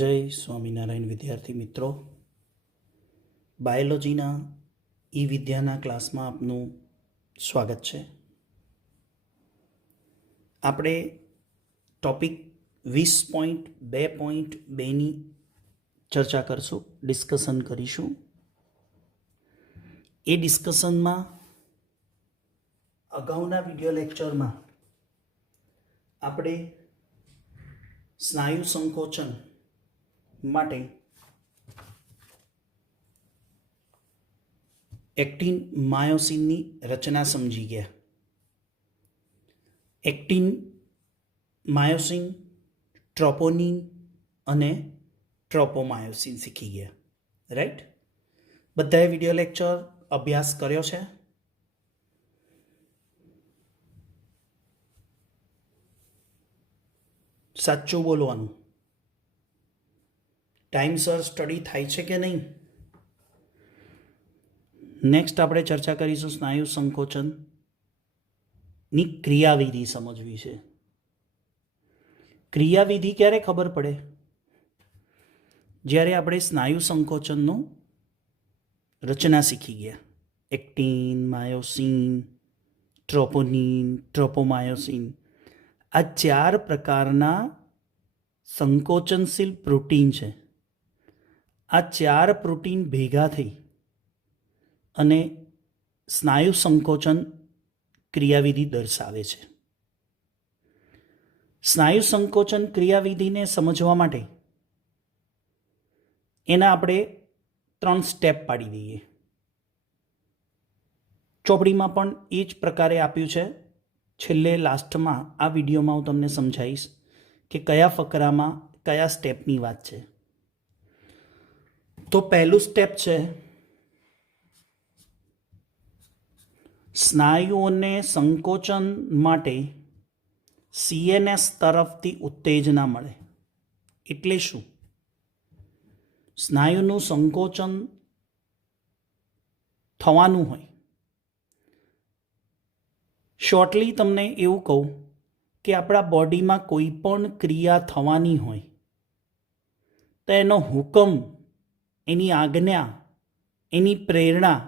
જય સ્વામિનારાયણ વિદ્યાર્થી મિત્રો, બાયોલોજીના ઈ વિદ્યાના ક્લાસમાં આપનું સ્વાગત છે. આપણે ટોપિક 20.2.2ની ચર્ચા કરશું, ડિસ્કશન કરીશું. એ ડિસ્કશનમાં અગાઉના વિડિયો લેક્ચરમાં આપણે સ્નાયુ સંકોચન માટે એક્ટિન માયોસિનની રચના સમજી ગયા. એક્ટિન, માયોસિન, ટ્રોપોનિન અને ટ્રોપોમાયોસિન શીખી ગયા. રાઈટ? બધાએ વિડિયો લેક્ચર અભ્યાસ કર્યો છે? સાચું બોલવાનું. ટાઈમસર સ્ટડી થાય છે કે નહીં? નેક્સ્ટ આપણે ચર્ચા કરીશું સ્નાયુ સંકોચનની ક્રિયાવિધિ સમજવી છે. ક્રિયાવિધિ ક્યારે ખબર પડે? જ્યારે આપણે સ્નાયુ સંકોચનનું રચના શીખી ગયા. એક્ટિન, માયોસિન, ટ્રોપોનિન, ટ્રોપોમાયોસિન, આ 4 પ્રકારના સંકોચનશીલ પ્રોટીન છે. આ 4 પ્રોટીન ભેગા થઈ અને સ્નાયુ સંકોચન ક્રિયાવિધિ દર્શાવે છે. સ્નાયુ સંકોચન ક્રિયાવિધિને સમજવા માટે એના આપણે 3 સ્ટેપ પાડી દઈએ. ચોપડીમાં પણ એ જ પ્રકારે આપ્યું છે. છેલ્લે લાસ્ટમાં આ વિડીયોમાં હું તમને સમજાવીશ કે કયા ફકરામાં કયા સ્ટેપની વાત છે. તો પહેલું સ્ટેપ છે સ્નાયુઓને સંકોચન માટે CNS તરફથી ઉત્તેજના મળે. એટલે શું? સ્નાયુનું સંકોચન થવાનું હોય. શોર્ટલી તમને એવું કહું કે આપણા બોડીમાં કોઈ પણ ક્રિયા થવાની હોય તો એનો હુકમ, એની આજ્ઞા, એની પ્રેરણા,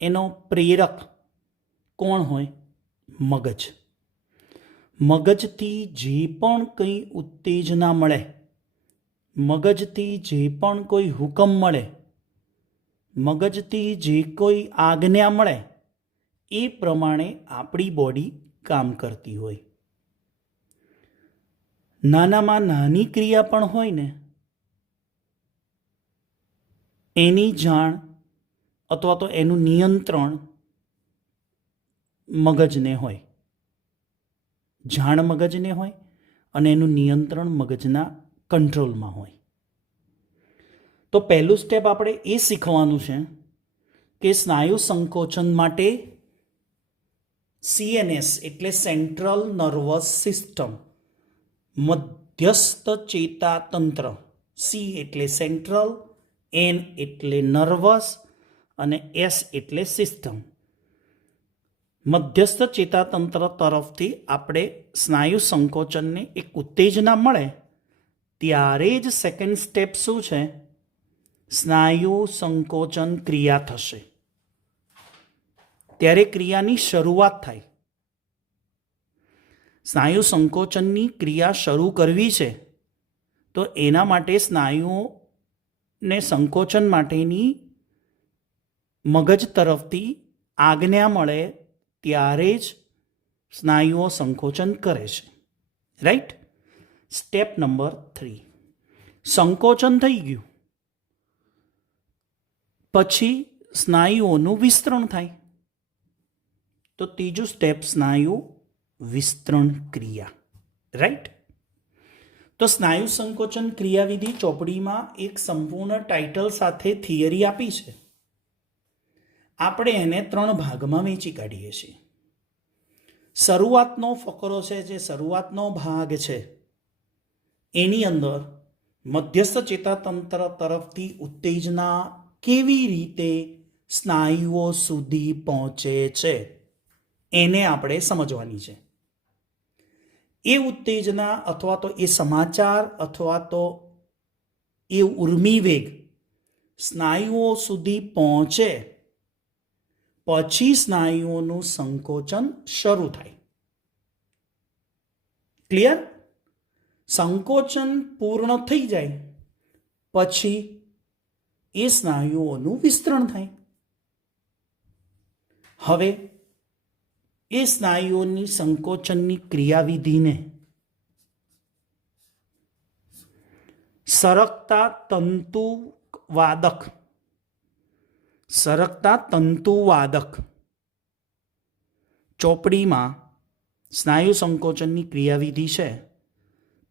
એનો પ્રેરક કોણ હોય? મગજ. મગજથી જે પણ કંઈ ઉત્તેજના મળે, મગજથી જે પણ કોઈ હુકમ મળે, મગજથી જે કોઈ આજ્ઞા મળે, એ પ્રમાણે આપણી બોડી કામ કરતી હોય. નાનામાં નાની ક્રિયા પણ હોય ને એની જાણ અથવા તો એનું નિયંત્રણ મગજને હોય. જાણ મગજને હોય અને એનું નિયંત્રણ મગજના કંટ્રોલમાં હોય. તો પહેલું સ્ટેપ આપણે એ શીખવાનું છે કે સ્નાયુ સંકોચન માટે CNS એટલે સેન્ટ્રલ નર્વસ સિસ્ટમ, મધ્યસ્થ ચેતાતંત્ર, C એટલે સેન્ટ્રલ, N એટલે નર્વસ અને S એટલે સિસ્ટમ, મધ્યસ્થ ચેતાતંત્ર તરફથી આપણે સ્નાયુ સંકોચનને એક ઉત્તેજના મળે ત્યારે જ સેકન્ડ સ્ટેપ શું છે? સ્નાયુ સંકોચન ક્રિયા થશે. ત્યારે ક્રિયાની શરૂઆત થાય. સ્નાયુ સંકોચનની ક્રિયા શરૂ કરવી છે તો એના માટે સ્નાયુઓને સંકોચન માટેની મગજ તરફથી આજ્ઞા મળે ત્યારે જ સ્નાયુઓ સંકોચન કરે છે. રાઈટ? Step number 3. સંકોચન થઈ ગયું પછી સ્નાયુઓનું વિસ્તરણ થાય. તો ત્રીજું સ્ટેપ સ્નાયુ વિસ્તરણ ક્રિયા. રાઈટ? તો સ્નાયુ સંકોચન ક્રિયાવિધિ ચોપડીમાં એક સંપૂર્ણ ટાઇટલ સાથે થિયરી આપી છે. આપણે એને 3 ભાગમાં વહેંચી કાઢીએ છીએ. શરૂઆતનો ફકરો છે, જે શરૂઆતનો ભાગ છે, એની અંદર મધ્યસ્થ ચેતાતંત્ર તરફથી ઉત્તેજના કેવી રીતે સ્નાયુઓ સુધી પહોંચે છે એને આપણે સમજવાની છે. એ ઉત્તેજના અથવા તો એ સમાચાર અથવા તો એ ઉર્મી વેગ સ્નાયુઓ સુધી પહોંચે પછી સ્નાયુઓનું સંકોચન શરૂ થાય. ક્લિયર? સંકોચન પૂર્ણ થઈ જાય પછી એ સ્નાયુઓનું વિસ્તરણ થાય. હવે એ સ્નાયુઓની સંકોચનની ક્રિયાવિધિને સરકતા તંતુવાદક ચોપડીમાં સ્નાયુ સંકોચનની ક્રિયાવિધિ છે,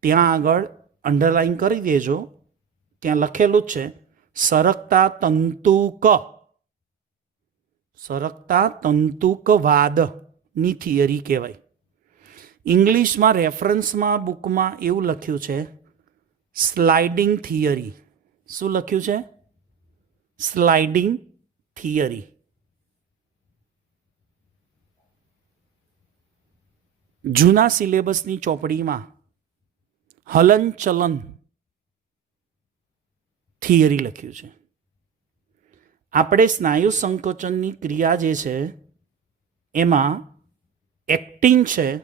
ત્યાં આગળ અંડરલાઈન કરી દેજો. ત્યાં લખેલું જ છે સરકતા તંતુકવાદની થિયરી કહેવાય. ઇંગ્લિશમાં રેફરન્સમાં બુકમાં એવું લખ્યું છે સ્લાઇડિંગ થિયરી. શું લખ્યું છે? Sliding theory. જૂના સિલેબસની ચોપડીમાં હલનચલન થિયરી લખ્યું છે. આપણે સ્નાયુ સંકોચનની ક્રિયા જે છે એમાં એક્ટિન છે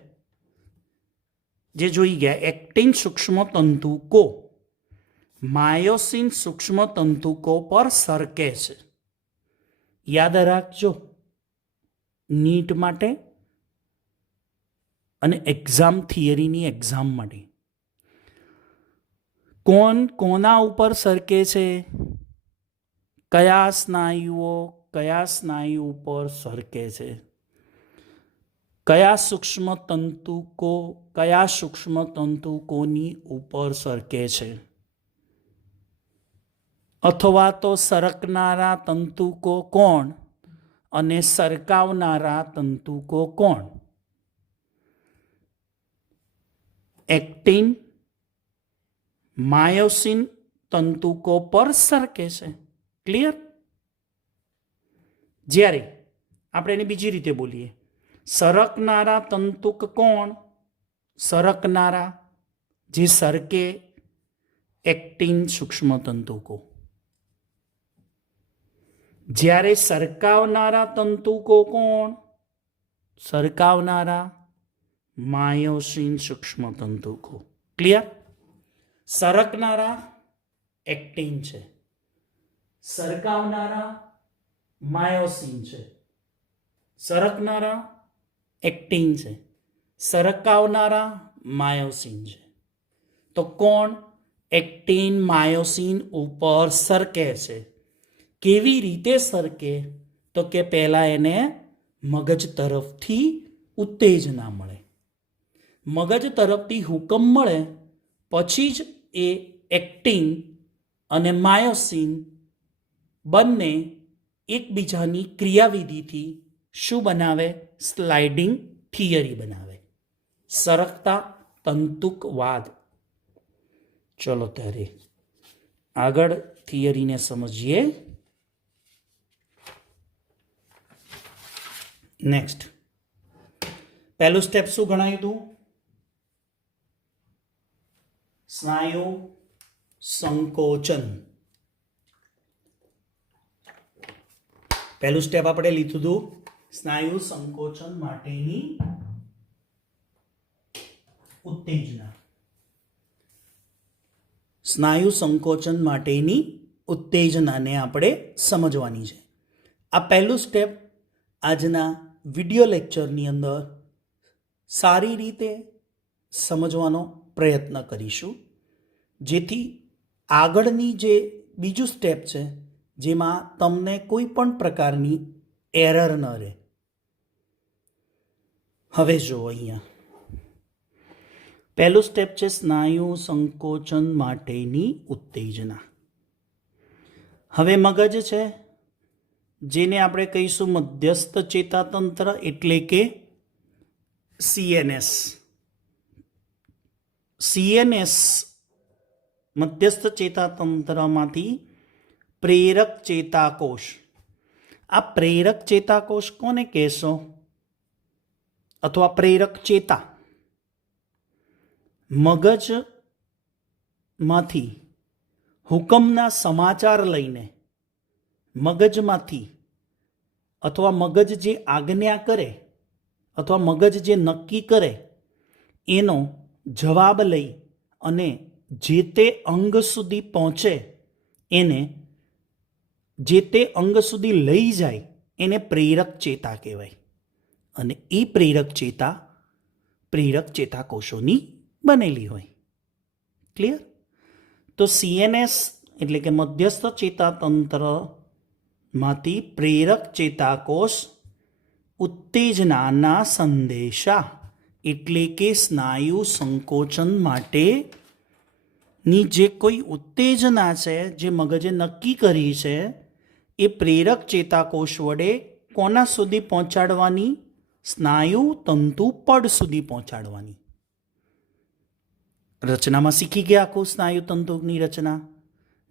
જે જોઈ ગયા. એક્ટિન સૂક્ષ્મ તંતુકો માયોસિન સૂક્ષ્મ તંતુકો પર સરકે છે. યાદ રાખજો નીટ માટે અને એક્ઝામ થિયરીની એક્ઝામ માટે. કોના ઉપર સરકે છે? કયા સ્નાયુ ઉપર સરકે છે? કયા સૂક્ષ્મ તંતુકોની ઉપર સરકે છે? અથવા તો સરકનારા તંતુકો કોણ અને સરકાવનારા તંતુકો કોણ? એક્ટિન માયોસિન તંતુકો પર સરકે છે. ક્લિયર? જ્યારે આપણે એને બીજી રીતે બોલીએ, સરકનારા તંતુક કોણ? સરકનારા જે સરકે એક્ટિન સૂક્ષ્મ તંતુકો. જ્યારે સરકાવનારા તંતુકો કોણ? સરકાવનારા માયોસિન સૂક્ષ્મ તંતુકો. ક્લિયર? સરકનારા એક્ટિન છે, સરકાવનારા માયોસિન છે. સરકનારા એક્ટિન છે, સરકાવનારા માયોસિન છે. તો કોણ એક્ટિન માયોસિન ઉપર સરકે છે? કેવી રીતે સરકે? તો કે પહેલા એને મગજ તરફથી ઉત્તેજના મળે, મગજ તરફથી હુકમ મળે પછી જ એ એક્ટિન અને માયોસિન બંને એકબીજાની ક્રિયાવિધિથી શું બનાવે? સ્લાઇડિંગ થિયરી બનાવે, સરકતા તંતુકવાદ. ચલો ત્યારે આગળ થિયરીને સમજીએ. નેક્સ્ટ પહેલું સ્ટેપ શું ગણાયું હતું? સ્નાયુ સંકોચન. પહેલું સ્ટેપ આપણે લીધું હતું સ્નાયુ સંકોચન માટેની ઉત્તેજના. સ્નાયુ સંકોચન માટેની ઉત્તેજનાને આપણે સમજવાની છે. આ પહેલું સ્ટેપ આજના વિડિયો લેક્ચરની અંદર સારી રીતે સમજવાનો પ્રયત્ન કરીશું, જેથી આગળની જે બીજું સ્ટેપ છે જેમાં તમને કોઈ પણ પ્રકારની એરર ન રહે. હવે જુઓ અહીંયા પહેલું સ્ટેપ છે સ્નાયુ સંકોચન માટેની ઉત્તેજના. હવે મગજ છે જેને આપણે કહીશું મધ્યસ્થ ચેતાતંત્ર એટલે કે CNS. CNS મધ્યસ્થ ચેતાતંત્રમાંથી પ્રેરક ચેતાકોષ. આ પ્રેરક ચેતાકોષ કોને કહેશો? અથવા પ્રેરક ચેતા મગજમાંથી હુકમના સમાચાર લઈને મગજમાંથી અથવા મગજ જે આજ્ઞા કરે અથવા મગજ જે નક્કી કરે એનો જવાબ લઈ અને જે તે અંગ સુધી પહોંચે એને જે તે અંગ સુધી લઈ જાય એને પ્રેરક ચેતા કહેવાય. અને એ પ્રેરક ચેતાકોષોની બનેલી હોય. ક્લિયર? તો સીએનએસ એટલે કે મધ્યસ્થ ચેતાતંત્રમાંથી પ્રેરક ચેતાકોષ ઉત્તેજનાના સંદેશા એટલે કે સ્નાયુ સંકોચન માટેની જે કોઈ ઉત્તેજના છે જે મગજે નક્કી કરી છે એ પ્રેરક ચેતાકોષ વડે કોના સુધી પહોંચાડવાની? સ્નાયુ તંતુ પડ સુધી પહોંચાડવાની. રચનામાં શીખી ગયા આખું સ્નાયુ તંતુની રચના,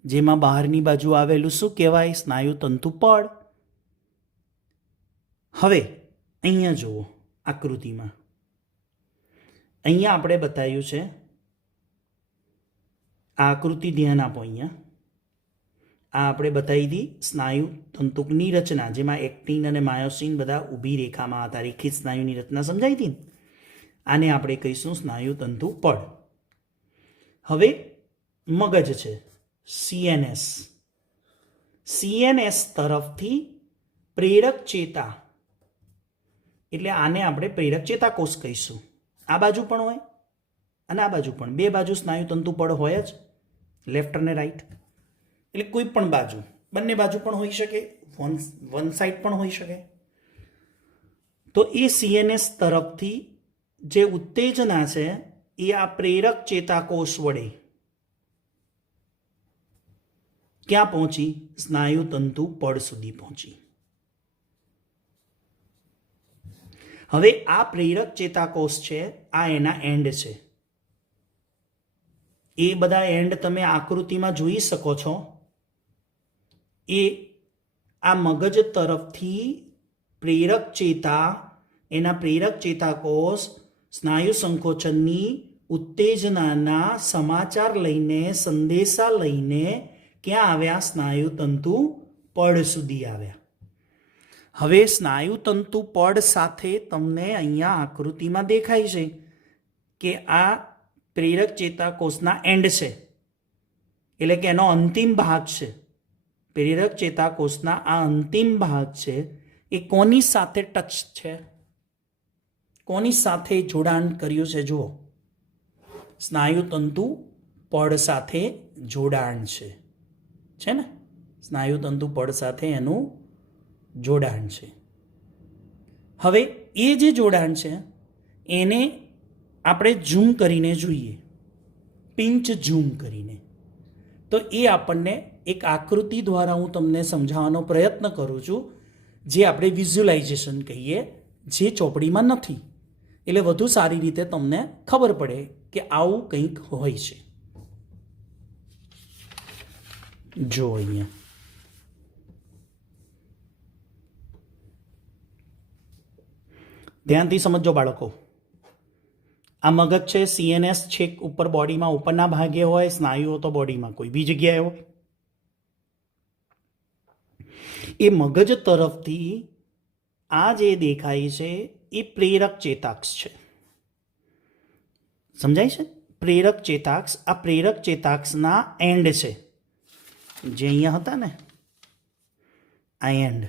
જેમાં બહારની બાજુ આવેલું શું કહેવાય? સ્નાયુ તંતુ પડ. હવે અહીંયા જુઓ આકૃતિમાં, અહીંયા આપણે બતાવ્યું છે, આ આકૃતિ ધ્યાન આપો. અહીંયા આ આપણે બતાવી દી સ્નાયુ તંતુકની રચના, જેમાં એક્ટિન અને માયોસિન બધા ઊભી રેખામાં હતા. રેખિત સ્નાયુની રચના સમજાઈ હતી. આને આપણે કહીશું સ્નાયુ તંતુ પડ. હવે મગજ છે સીએનએસ. સીએનએસ તરફથી પ્રેરક ચેતા, એટલે આને આપણે પ્રેરક ચેતાકોષ કહીશું. આ બાજુ પણ હોય અને આ બાજુ પણ, બે બાજુ સ્નાયુ તંતુ પડ હોય જ, લેફ્ટ અને રાઈટ. એટલે કોઈ પણ બાજુ, બંને બાજુ પણ હોઈ શકે, વન સાઈડ પણ હોઈ શકે. તો એ સીએનએસ તરફથી જે ઉત્તેજના છે એ આ પ્રેરક ચેતાકોષ વડે ક્યાં પહોંચી? સ્નાયુ તંતુ પડ સુધી પહોંચી. હવે આ પ્રેરક ચેતાકોષ છે, આ એના એન્ડ છે. એ બધા એન્ડ તમે આકૃતિમાં જોઈ શકો છો. એ આ મગજ તરફથી પ્રેરક ચેતા, એના પ્રેરક ચેતાકોષ સ્નાયુ સંકોચનની ઉત્તેજનાના સમાચાર લઈને, સંદેશા લઈને ક્યાં આવ્યા? સ્નાયુ તંતુ પડ સુધી આવ્યા. હવે સ્નાયુ તંતુ પડ સાથે તમને અહીંયા આકૃતિમાં દેખાય છે કે આ પ્રેરક ચેતાકોષના એન્ડ છે, એટલે કે એનો અંતિમ ભાગ છે. પ્રેરક ચેતાકોષના આ અંતિમ ભાગ છે એ કોની સાથે ટચ છે? કોની સાથે જોડાણ કર્યું છે? જુઓ, સ્નાયુ તંતુ પડ સાથે જોડાણ છે ને? સ્નાયુ તંતુ પડ સાથે એનું જોડાણ છે. હવે એ જે જોડાણ છે એને આપણે ઝૂમ કરીને જોઈએ, પિંચ ઝૂમ કરીને. તો એ આપણને એક આકૃતિ દ્વારા હું તમને સમજાવવાનો પ્રયત્ન કરું છું, જે આપણે વિઝ્યુલાઇઝેશન કહીએ, જે ચોપડીમાં નથી. એટલે વધુ સારી રીતે તમને ખબર પડે કે આવું કંઈક હોય છે. જો અહીંયા ધ્યાનથી સમજો બાળકો. આ મગજ છે, સીએનએસ છેક ઉપર બોડીમાં ઉપરના ભાગે હોય, સ્નાયુઓ તો બોડીમાં કોઈ બી જગ્યાએ હોય. એ મગજ તરફથી આ જે દેખાય છે એ પ્રેરક ચેતાક્ષ છે. સમજાય છે? પ્રેરક ચેતાક્ષ. આ પ્રેરક ચેતાક્ષના એન્ડ છે, જે અહીંયા હતા ને, આ એન્ડ.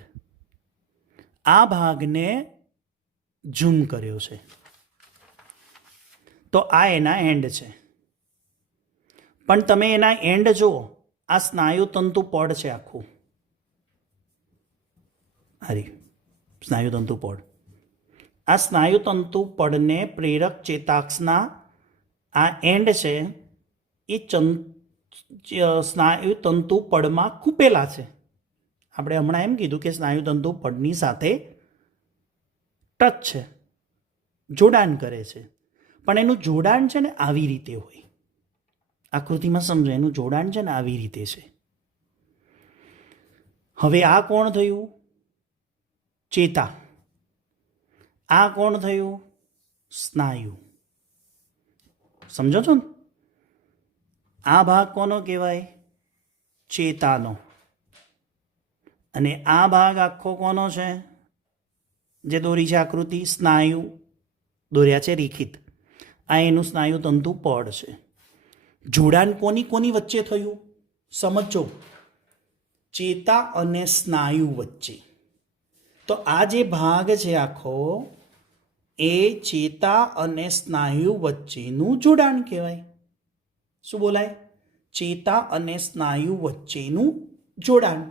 આ ભાગને ઝૂમ કર્યો છે, તો આ એના એન્ડ છે. પણ તમે એના એન્ડ જુઓ, આ સ્નાયુ તંતુ પડ છે આખું. હરી સ્નાયુ તંતુ પડ. આ સ્નાયુ તંતુ પડને પ્રેરક ચેતાક્ષના આ એન્ડ છે એ સ્નાયુ તંતુ પડમાં ખૂપેલા છે. આપણે હમણાં એમ કીધું કે સ્નાયુ તંતુ પડની સાથે ટચ છે, જોડાણ કરે છે. પણ એનું જોડાણ છે ને આવી રીતે હોય. આકૃતિમાં સમજો, એનું જોડાણ છે ને આવી રીતે છે. હવે આ કોણ થયું? ચેતા. આ કોણ થયું? સ્નાયુ. સમજો છો ને? આ ભાગ કોનો કહેવાય? ચેતાનો, અને આ ભાગ આખો કોનો છે? જે દોરી છે આકૃતિ, સ્નાયુ દોર્યા છે રેખિત. આ એનું સ્નાયુ તંતુ પડ છે. જોડાણ કોની કોની વચ્ચે થયું? સમજો, ચેતા અને સ્નાયુ વચ્ચે. તો આ જે ભાગ છે આખો, એ ચેતા અને સ્નાયુ વચ્ચેનું જોડાણ કહેવાય. શું બોલાય? ચેતા અને સ્નાયુ વચ્ચેનું જોડાણ,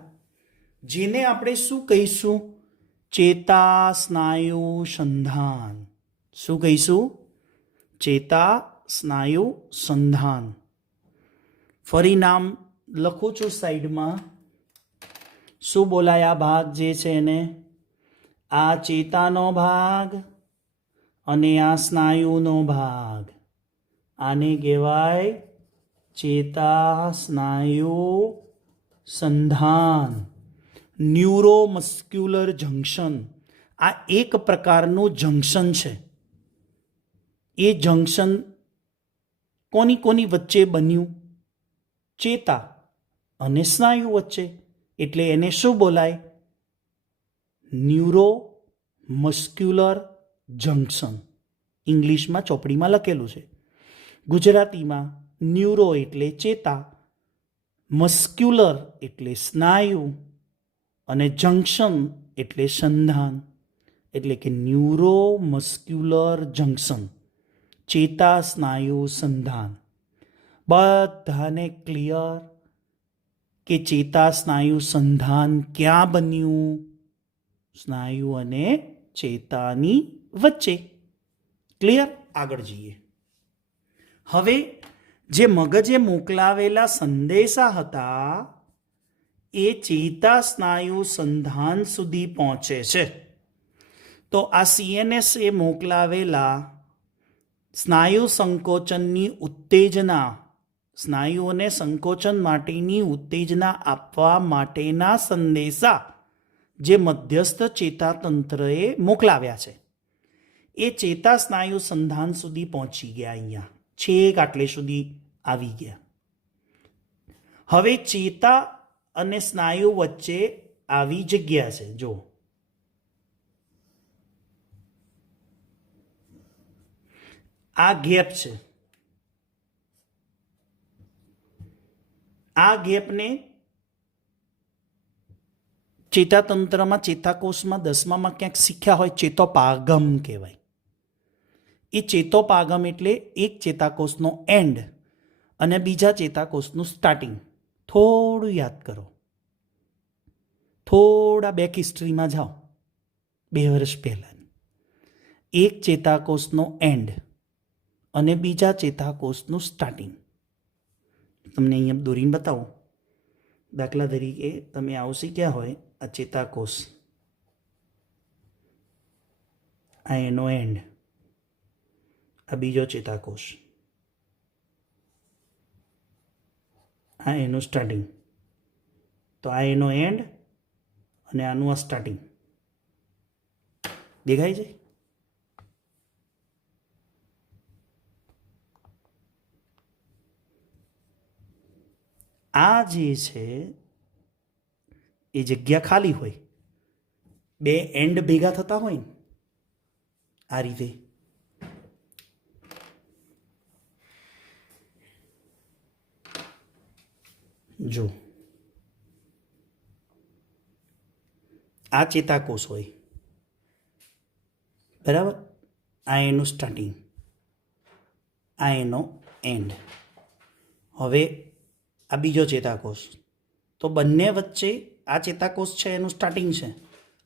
જેને આપણે શું કહીશું? ચેતા સ્નાયુ સંધાન. શું કહીશું? ચેતા સ્નાયુ સંધાન. ફરી નામ લખું છું સાઈડમાં. શું બોલાય આ ભાગ જે છે એને? આ ચેતાનો ભાગ અને આ સ્નાયુનો ભાગ, આને કહેવાય ચેતા સ્નાયુ સંધાન. Neuromuscular junction. આ એક પ્રકારનું જંકશન છે. એ જંકશન કોની કોની વચ્ચે બન્યું? ચેતા અને સ્નાયુ વચ્ચે. એટલે એને શું બોલાય? Neuromuscular junction. ઇંગ્લિશમાં ચોપડીમાં લખેલું છે. ગુજરાતીમાં ન્યુરો એટલે ચેતા, મસ્ક્યુલર એટલે સ્નાયુ, અને જંકશન એટલે સંધાન. એટલે કે ન્યુરોમસ્ક્યુલર જંકશન, ચેતા સ્નાયુ સંધાન. બધાને ક્લિયર કે ચેતા સ્નાયુ સંધાન ક્યાં બન્યું? સ્નાયુ અને ચેતાની વચ્ચે. ક્લિયર? આગળ જઈએ. હવે જે મગજે મોકલાવેલા સંદેશા હતા એ ચેતા સ્નાયુ સંધાન સુધી પહોંચે છે. તો આ CNS એ મોકલાવેલા સ્નાયુ સંકોચનની ઉત્તેજના, સ્નાયુઓને સંકોચન માટેની ઉત્તેજના આપવા માટેના સંદેશા જે મધ્યસ્થ ચેતાતંત્રએ મોકલાવ્યા છે, એ ચેતા સ્નાયુ સંધાન સુધી પહોંચી ગયા. અહીંયા છેક આટલે સુધી આવી ગયા. હવે ચેતા અને સ્નાયુ વચ્ચે આવી જગ્યા છે. જો આ ગેપ છે. આ ગેપને ચેતાતંત્રમાં, ચેતાકોષમાં 10મામાં ક્યાંક શીખ્યા હોય, ચેતોપાગમ કહેવાય. એ ચેતોપાગમ એટલે એક ચેતાકોષનો એન્ડ અને બીજા ચેતાકોષનું સ્ટાર્ટિંગ. થોડું યાદ કરો, થોડા બેક હિસ્ટ્રીમાં જાઓ, 2 વર્ષ પહેલાં. એક ચેતાકોષનો એન્ડ અને બીજા ચેતાકોષનું સ્ટાર્ટિંગ. તમને અહીંયા દોરીને બતાવો. દાખલા તરીકે તમે આવું શીખ્યા હોય, આ ચેતાકોષ, આ એનો એન્ડ, આ બીજો ચેતાકોષ, આ એનું સ્ટાર્ટિંગ. તો આ એનો એન્ડ અને આનું આ સ્ટાર્ટિંગ. દેખાય છે? આ જે છે એ જગ્યા ખાલી હોય, 2 એન્ડ ભેગા થતા હોય ને આ રીતે. જો આ ચેતાકોષ હોય, બરાબર? આ એનું સ્ટાર્ટિંગ, આ એનો એન્ડ. હવે આ બીજો ચેતાકોષ. તો બંને વચ્ચે આ ચેતાકોષ છે એનું સ્ટાર્ટિંગ છે,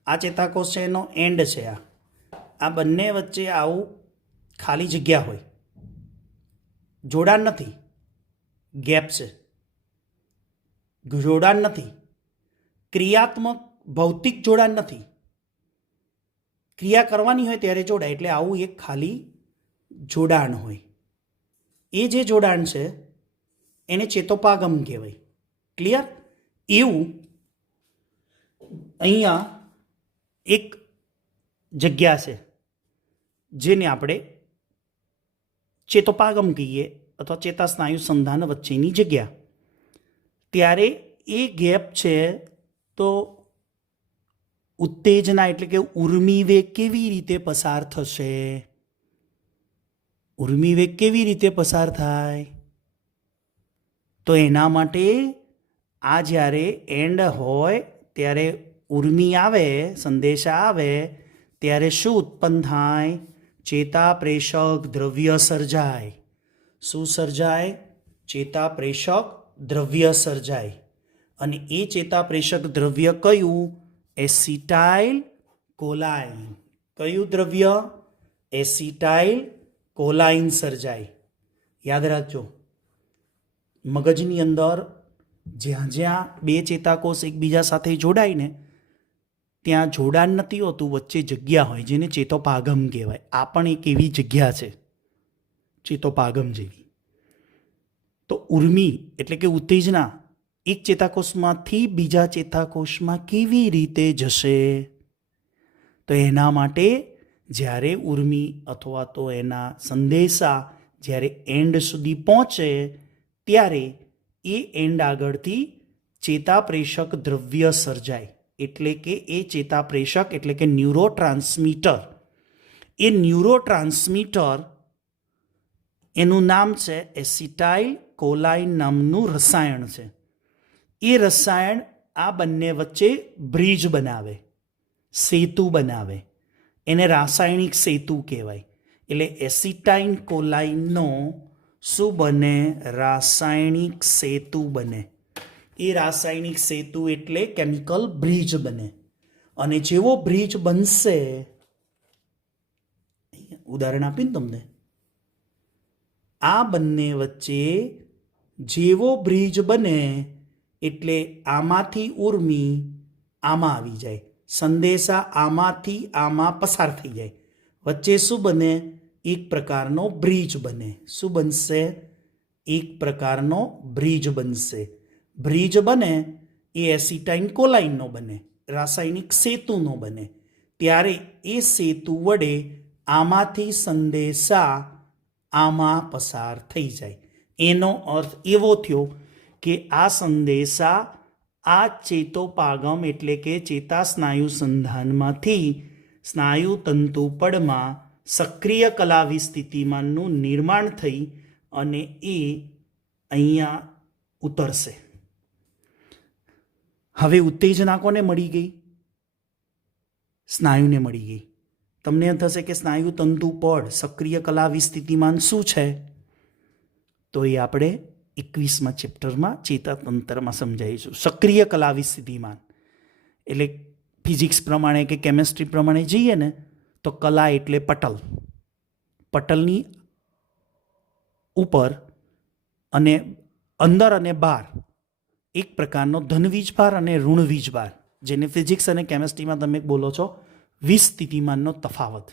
આ ચેતાકોષ છે એનો એન્ડ છે. આ બંને વચ્ચે આવું ખાલી જગ્યા હોય, જોડાણ નથી, ગેપ છે. જોડાણ નથી, ક્રિયાત્મક ભૌતિક જોડાણ નથી. ક્રિયા કરવાની હોય ત્યારે જોડાય, એટલે આવું એક ખાલી જોડાણ હોય. એ જે જોડાણ છે એને ચેતોપાગમ કહેવાય. ક્લિયર? એવું અહીંયા એક જગ્યા છે જેને આપણે ચેતોપાગમ કહીએ, અથવા ચેતા સ્નાયુ સંધાન વચ્ચેની જગ્યા. ત્યારે એ ગેપ છે તો ઉત્તેજના એટલે કે ઉર્મિવેગ કેવી રીતે પસાર થશે? ઉર્મિવેગ કેવી રીતે પસાર થાય? તો એના માટે આ જ્યારે એન્ડ હોય ત્યારે ઉર્મિ આવે, સંદેશા આવે ત્યારે શું ઉત્પન્ન થાય? ચેતાપ્રેષક દ્રવ્ય સર્જાય. શું સર્જાય? ચેતાપ્રેષક દ્રવ્ય સર્જાય. અને એ ચેતાપ્રેષક દ્રવ્ય કયું? એસિટાઇલ કોલાઇન. કયું દ્રવ્ય? એસિટાઇલ કોલાઇન સર્જાય. યાદ રાખજો, મગજની અંદર જ્યાં જ્યાં બે ચેતાકોષ એકબીજા સાથે જોડાય ને ત્યાં જોડાણ નથી હોતું, વચ્ચે જગ્યા હોય જેને ચેતોપાગમ કહેવાય. આ પણ એક એવી જગ્યા છે ચેતોપાગમ જેવી. તો ઉર્મિ એટલે કે ઉત્તેજના એક ચેતાકોષમાંથી બીજા ચેતાકોષમાં કેવી રીતે જશે? તો એના માટે જ્યારે ઉર્મિ અથવા તો એના સંદેશા જ્યારે એન્ડ સુધી પહોંચે ત્યારે એ એન્ડ આગળથી ચેતાપ્રેષક દ્રવ્ય સર્જાય. એટલે કે એ ચેતાપ્રેષક એટલે કે ન્યુરોટ્રાન્સમીટર, એ ન્યુરોટ્રાન્સમીટર એનું નામ છે એસિટાઇલ કોલાઇન નામનું રસાયણ છે. એ રસાયણ આ બંને વચ્ચે બ્રિજ બનાવે, સેતુ બનાવે. એને રાસાયણિક સેતુ કહેવાય. એટલે એસિટાઇલ કોલાઇનનો શું બને? રાસાયણિક સેતુ બને. એ રાસાયણિક સેતુ એટલે કેમિકલ બ્રિજ બને. અને જેવો બ્રિજ બનશે, ઉદાહરણ આપીને તમને, આ બંને વચ્ચે જેવો બ્રિજ બને એટલે આમાંથી ઉર્મિ આમાં આવી જાય, સંદેશા આમાંથી આમાં પસાર થઈ જાય. વચ્ચે શું બને? એક પ્રકારનો બ્રિજ બને. શું બનશે? એક પ્રકારનો બ્રિજ બનશે. બ્રિજ બને એ એસિટાઇલ કોલાઇનનો બને, રાસાયણિક સેતુનો બને. ત્યારે એ સેતુ વડે આમાંથી સંદેશા આમાં પસાર થઈ જાય. એનો અર્થ એવો થયો કે આ સંદેશા આ ચેતોપાગમ એટલે કે ચેતાસ્નાયુ સંધાનમાંથી સ્નાયુ તંતુ પડમાં સક્રિય કલાવી સ્થિતિમાનનું નિર્માણ થઈ અને એ અહીંયા ઉતરશે. હવે ઉત્તેજના કોને મળી ગઈ? સ્નાયુને મળી ગઈ. તમને એમ થશે કે સ્નાયુ તંતુ પડ સક્રિય કલાવી સ્થિતિમાન શું છે? તો એ આપણે 21મા ચેપ્ટરમાં ચેતાતંત્રમાં સમજાવીશું. સક્રિય કલાવી સ્થિતિમાન એટલે ફિઝિક્સ પ્રમાણે કે કેમેસ્ટ્રી પ્રમાણે જઈએ ને તો કલા એટલે પટલ. પટલની ઉપર અને અંદર અને બહાર એક પ્રકારનો ધન વીજભાર અને ઋણ વીજભાર, જેને ફિઝિક્સ અને કેમેસ્ટ્રીમાં તમે બોલો છો વિસ્થિતિમાનનો તફાવત.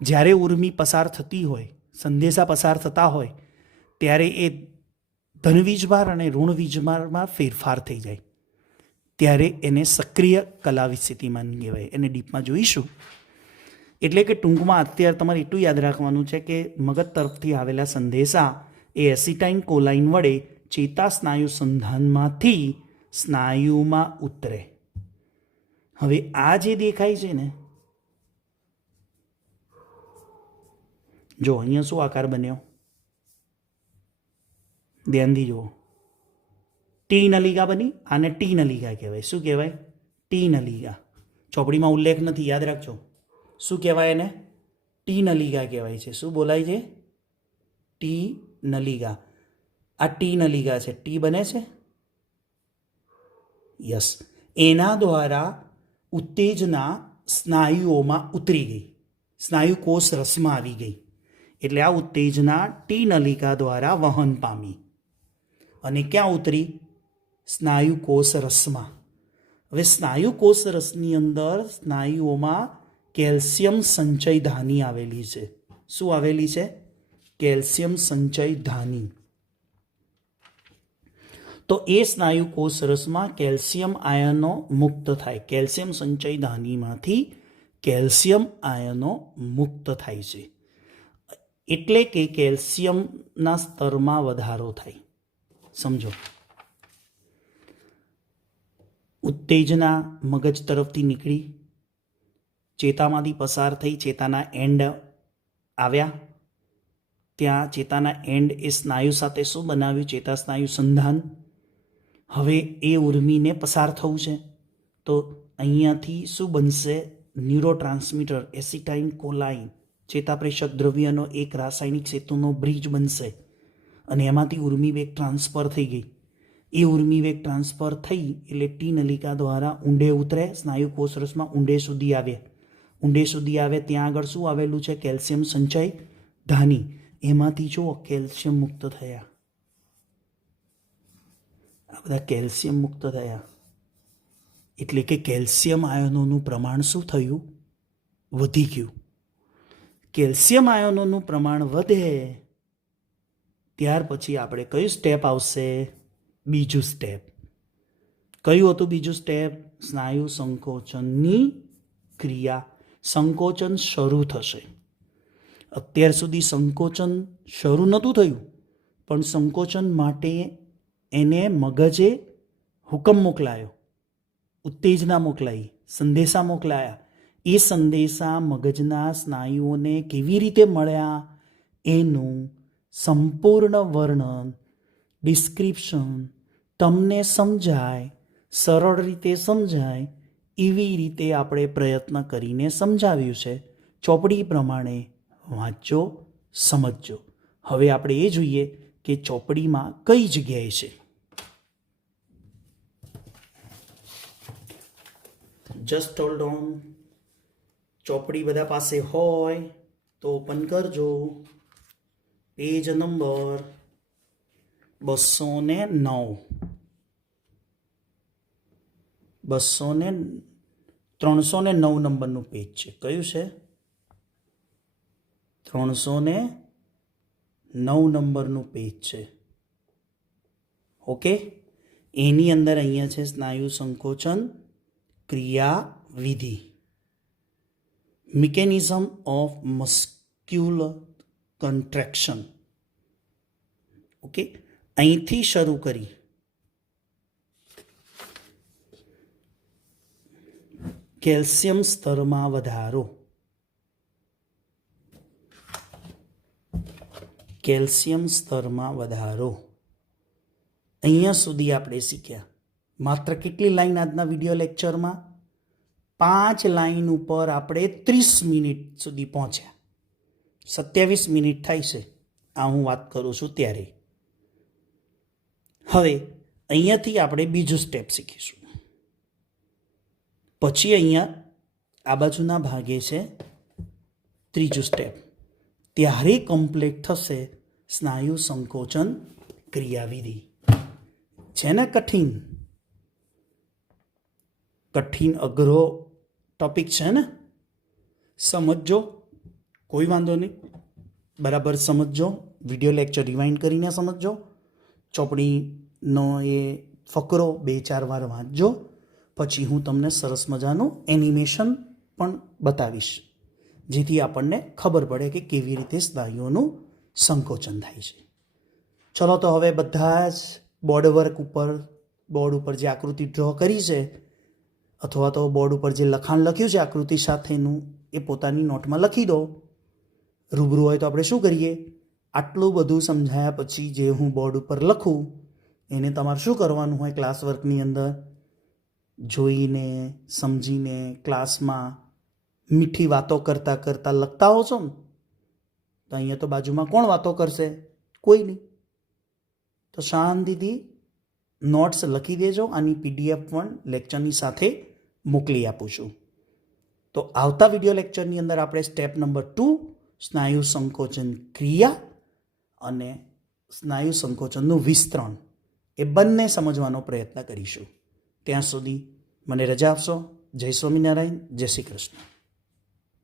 જ્યારે ઉર્મિ પસાર થતી હોય, સંદેશા પસાર થતા હોય ત્યારે એ ધન વીજભાર અને ઋણ વીજભારમાં ફેરફાર થઈ જાય ત્યારે એને સક્રિય કલાવી સ્થિતિમાન કહેવાય. એને ડીપમાં જોઈશું. એટલે કે ટૂંકમાં અત્યારે તમારે એટલું યાદ રાખવાનું છે કે મગજ તરફથી આવેલા સંદેશા એ એસિટાઇલ કોલાઇન વડે ચેતા સ્નાયુ સંધાનમાંથી સ્નાયુમાં ઉતરે. હવે આ જે દેખાય છે ને, જો અહીંયા શું આકાર બન્યો? ધ્યાનથી જુઓ. ટી નલિકા બની. આને ટી નલિકા કહેવાય. શું કહેવાય? ટી નલિકા. ચોપડીમાં ઉલ્લેખ નથી, યાદ રાખજો. શું કહેવાય એને? ટી નલિકા કહેવાય છે. શું બોલાય છે? ટી નલિકા. આ ટી નલિકા છે. ટી બને છે. યસ. એના દ્વારા ઉત્તેજના સ્નાયુઓમાં ઉતરી ગઈ, સ્નાયુ કોષ રસમાં આવી ગઈ. એટલે આ ઉત્તેજના ટી નલિકા દ્વારા વહન પામી અને ક્યાં ઉતરી? સ્નાયુ કોષ રસમાં. હવે સ્નાયુ કોષ રસની અંદર સ્નાયુઓમાં કેલ્શિયમ સંચય ધાની આવેલી છે. શું આવેલી છે? કેલ્શિયમ સંચય ધાની. તો એ સ્નાયુ કોષ રસમાં કેલ્શિયમ આયનો મુક્ત થાય. કેલ્શિયમ સંચય ધાનીમાંથી કેલ્શિયમ આયનો મુક્ત થાય છે. એટલે કે કેલ્શિયમના સ્તરમાં વધારો થાય. સમજો. ઉત્તેજના મગજ તરફથી નીકળી, ચેતામાંથી પસાર થઈ, ચેતાના એન્ડ આવ્યા, ત્યાં ચેતાના એન્ડ એ સ્નાયુ સાથે શું બનાવ્યું? ચેતાસ્નાયુ સંધાન. હવે એ ઉર્મીને પસાર થવું છે તો અહીંયાથી શું બનશે? ન્યુરોટ્રાન્સમીટર એસિટાઇલ કોલાઇન, ચેતાપ્રેષક દ્રવ્યનો એક રાસાયણિક સેતુનો બ્રિજ બનશે અને એમાંથી ઉર્મિવેગ ટ્રાન્સફર થઈ ગઈ. એ ઉર્મિવેગ ટ્રાન્સફર થઈ એટલે ટી નલિકા દ્વારા ઊંડે ઉતરે, સ્નાયુ કોષરસમાં ઊંડે સુધી આવે. ઊંડે સુધી આવે ત્યાં આગળ શું આવેલું છે? કેલ્શિયમ સંચય ધાની. એમાંથી જુઓ કેલ્શિયમ મુક્ત થયા. આ બધા કેલ્શિયમ મુક્ત થયા એટલે કે કેલ્શિયમ આયનોનું પ્રમાણ શું થયું? વધી ગયું. કેલ્શિયમ આયનોનું પ્રમાણ વધે ત્યાર પછી આપણે કયું સ્ટેપ આવશે? બીજું સ્ટેપ. કયું હતું બીજું સ્ટેપ? સ્નાયુ સંકોચનની ક્રિયા. સંકોચન શરૂ થશે. અત્યાર સુધી સંકોચન શરૂ નહોતું થયું, પણ સંકોચન માટે એને મગજે હુકમ મોકલાયો, ઉત્તેજના મોકલાઈ, સંદેશા મોકલાયા. એ સંદેશા મગજના સ્નાયુઓને કેવી રીતે મળ્યા એનું સંપૂર્ણ વર્ણન, ડિસ્ક્રિપ્શન તમને સમજાય, સરળ રીતે સમજાય એવી રીતે આપણે પ્રયત્ન કરીને સમજાવ્યું છે. ચોપડી પ્રમાણે વાંચજો, સમજજો. હવે આપણે એ જોઈએ કે ચોપડીમાં કઈ જગ્યાએ છે. Just hold on. ચોપડી બધા પાસે હોય તો ઓપન કરજો. Page number 209. 309 નંબરનું પેજ છે. કયું છે? 309 નંબરનું પેજ છે. ઓકે. એની અંદર અહીંયા છે સ્નાયુ સંકોચન ક્રિયાવિધિ, મિકેનિઝમ ઓફ મસ્ક્યુલર કન્ટ્રેક્શન. ઓકે. અહીંથી શરૂ કરી કેલ્શિયમ સ્તરમાં વધારો, કેલ્શિયમ સ્તરમાં વધારો અહીંયા સુધી આપણે શીખ્યા. માત્ર કેટલી લાઈન આજના વિડીયો લેક્ચરમાં? 5 લાઈન ઉપર આપણે 30 મિનિટ સુધી પહોંચ્યા. 27 મિનિટ થાય છે આ હું વાત કરું છું ત્યારે. હવે અહીંયાથી આપણે બીજું સ્ટેપ શીખીશું. પછી અહીંયા આ બાજુના ભાગે છે ત્રીજું સ્ટેપ. ત્યારે કમ્પ્લીટ થશે સ્નાયુ સંકોચન ક્રિયાવિધિ. છે ને કઠિન અઘરો ટોપિક છે ને? સમજજો, કોઈ વાંધો નહીં, બરાબર સમજજો. વિડીયો લેક્ચર રિવાઇન્ડ કરીને સમજજો. ચોપડીનો એ ફકરો 2-4 વાર વાંચજો. પછી હું તમને સરસ મજાનું એનિમેશન પણ બતાવીશ, જેથી આપણને ખબર પડે કે કેવી રીતે સ્નાયુઓનું સંકોચન થાય છે. ચલો તો હવે બધા જ બોર્ડ ઉપર જે આકૃતિ ડ્રો કરી છે અથવા તો બોર્ડ ઉપર જે લખાણ લખ્યું છે આકૃતિ સાથેનું એ પોતાની નોટમાં લખી દો. રૂબરૂ હોય તો આપણે શું કરીએ? આટલું બધું સમજાયા પછી જે હું બોર્ડ ઉપર લખું એને તમારે શું કરવાનું હોય? ક્લાસ વર્કની અંદર જોઈને સમજીને ક્લાસમાં મીઠી વાતો કરતાં કરતાં લખતા હો છો ને, તો અહીંયા તો બાજુમાં કોણ વાતો કરશે? કોઈ નહીં. તો શાંતિથી નોટ્સ લખી દેજો. આની PDF પણ લેક્ચરની સાથે મોકલી આપું છું. તો આવતા વિડીયો લેક્ચરની અંદર આપણે સ્ટેપ નંબર 2 સ્નાયુ સંકોચન ક્રિયા અને સ્નાયુ સંકોચનનું વિસ્તરણ એ બંને સમજવાનો પ્રયત્ન કરીશું. ત્યાં સુધી મને રજા આપશો. જય સ્વામિનારાયણ, જય શ્રી કૃષ્ણ.